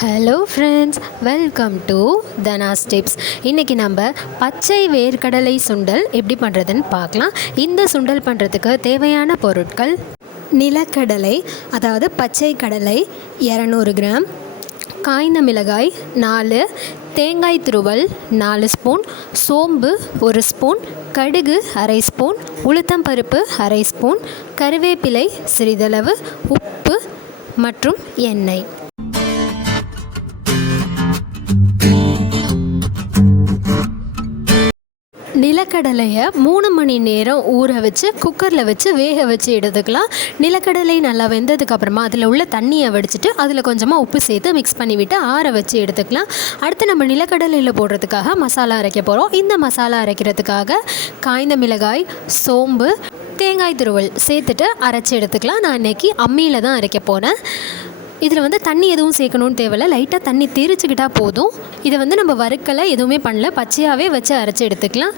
Hello friends welcome to Dhana's tips இன்றைக்கி நம்ம பச்சை வேர்க்கடலை சுண்டல் எப்படி பண்ணுறதுன்னு பார்க்கலாம். இந்த சுண்டல் பண்ணுறதுக்கு தேவையான பொருட்கள் நிலக்கடலை அதாவது பச்சை கடலை இரநூறு கிராம் காய்ந்த மிளகாய் நாலு தேங்காய் துருவல் நாலு ஸ்பூன் சோம்பு ஒரு ஸ்பூன் கடுகு அரை ஸ்பூன் உளுத்தம்பருப்பு அரை ஸ்பூன் கருவேப்பிலை சிறிதளவு உப்பு மற்றும் எண்ணெய். நிலக்கடலையை மூணு மணி நேரம் ஊற வச்சு குக்கரில் வச்சு வேக வச்சு எடுத்துக்கலாம். நிலக்கடலை நல்லா வெந்ததுக்கப்புறமா அதில் உள்ள தண்ணியை வடிச்சிட்டு அதில் கொஞ்சமாக உப்பு சேர்த்து மிக்ஸ் பண்ணிவிட்டு ஆற வச்சு எடுத்துக்கலாம். அடுத்து நம்ம நிலக்கடலையில் போடுறதுக்காக மசாலா அரைக்க போகிறோம் இந்த மசாலா அரைக்கிறதுக்காக காய்ந்த மிளகாய் சோம்பு தேங்காய் துருவல் சேர்த்துட்டு அரைச்சி எடுத்துக்கலாம். நான் இன்றைக்கி அம்மியில் தான் அரைக்க போனேன் இதில் வந்து தண்ணி எதுவும் சேர்க்கணும்னு தேவையில்ல. லைட்டாக தண்ணி தெரிச்சுக்கிட்டால் போதும். இதை வந்து நம்ம வறுக்கலை எதுவுமே பண்ணல. பச்சையாகவே வச்சு அரைச்சி எடுத்துக்கலாம்.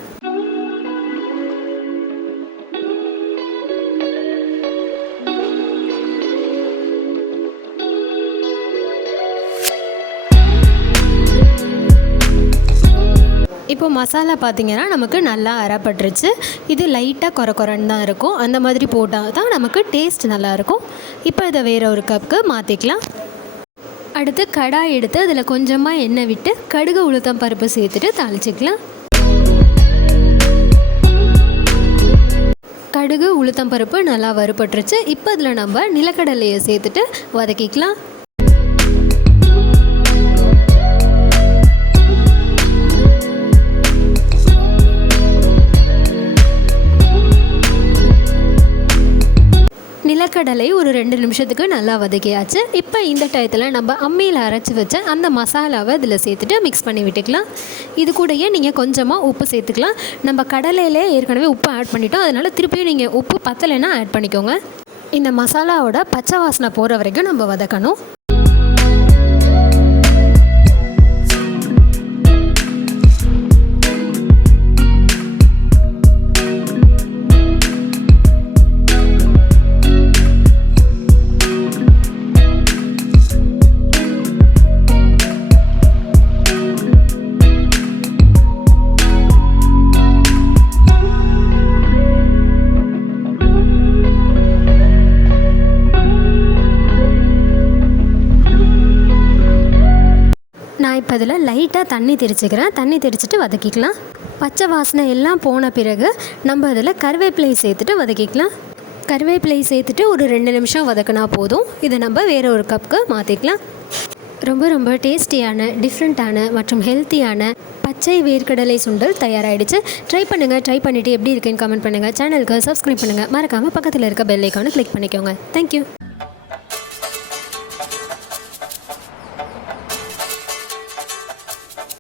இப்போ மசாலா பார்த்திங்கன்னா நமக்கு நல்லா அறப்பட்டுருச்சு இது லைட்டாக குறை குறைன்னு தான் இருக்கும். அந்த மாதிரி போட்டால் தான் நமக்கு டேஸ்ட் நல்லாயிருக்கும் இப்போ இதை வேறு ஒரு கப்புக்கு மாற்றிக்கலாம் அடுத்து கடாய் எடுத்து அதில் கொஞ்சமாக எண்ணெய் விட்டு கடுகு உளுத்தம் பருப்பு சேர்த்துட்டு தாளிச்சிக்கலாம். கடுகு உளுத்தம் பருப்பு நல்லா வறுபட்டுருச்சு. இப்போ அதில் நம்ம நிலக்கடலையை சேர்த்துட்டு வதக்கிக்கலாம். நிலக்கடலை ஒரு ரெண்டு நிமிஷத்துக்கு நல்லா வதக்கியாச்சு. இப்போ இந்த டயத்தில் நம்ம அம்மியில் அரைச்சி வச்ச அந்த மசாலாவை இதில் சேர்த்துட்டு மிக்ஸ் பண்ணி விட்டுக்கலாம். இது கூடயே நீங்கள் கொஞ்சமாக உப்பு சேர்த்துக்கலாம். நம்ம கடலையிலே ஏற்கனவே உப்பு ஆட் பண்ணிட்டோம். அதனால் திருப்பியும் நீங்கள் உப்பு பத்தலைன்னா ஆட் பண்ணிக்கோங்க. இந்த மசாலாவோட பச்சை வாசனை போகிற வரைக்கும் நம்ம வதக்கணும். நான் இப்போ இதில் லைட்டாக தண்ணி தெரிச்சுக்கிறேன் தண்ணி தெரிச்சிட்டு வதக்கிக்கலாம். பச்சை வாசனை எல்லாம் போன பிறகு நம்ம அதில் கருவேப்பிலை சேர்த்துட்டு வதக்கிக்கலாம். கருவேப்பிலை சேர்த்துட்டு ஒரு ரெண்டு நிமிஷம் வதக்கினா போதும். இதை நம்ம வேறு ஒரு கப்புக்கு மாற்றிக்கலாம் ரொம்ப ரொம்ப டேஸ்டியான டிஃப்ரெண்ட்டான மற்றும் ஹெல்த்தியான பச்சை வேர்க்கடலை சுண்டல் தயாராகிடுச்சு ட்ரை பண்ணுங்கள் ட்ரை பண்ணிவிட்டு எப்படி இருக்குன்னு கமெண்ட் பண்ணுங்கள் சேனலுக்கு சப்ஸ்கிரைப் பண்ணுங்கள் மறக்காமல் பக்கத்தில் இருக்க பெல் ஐக்கானை கிளிக் பண்ணிக்கோங்க. தேங்க்யூ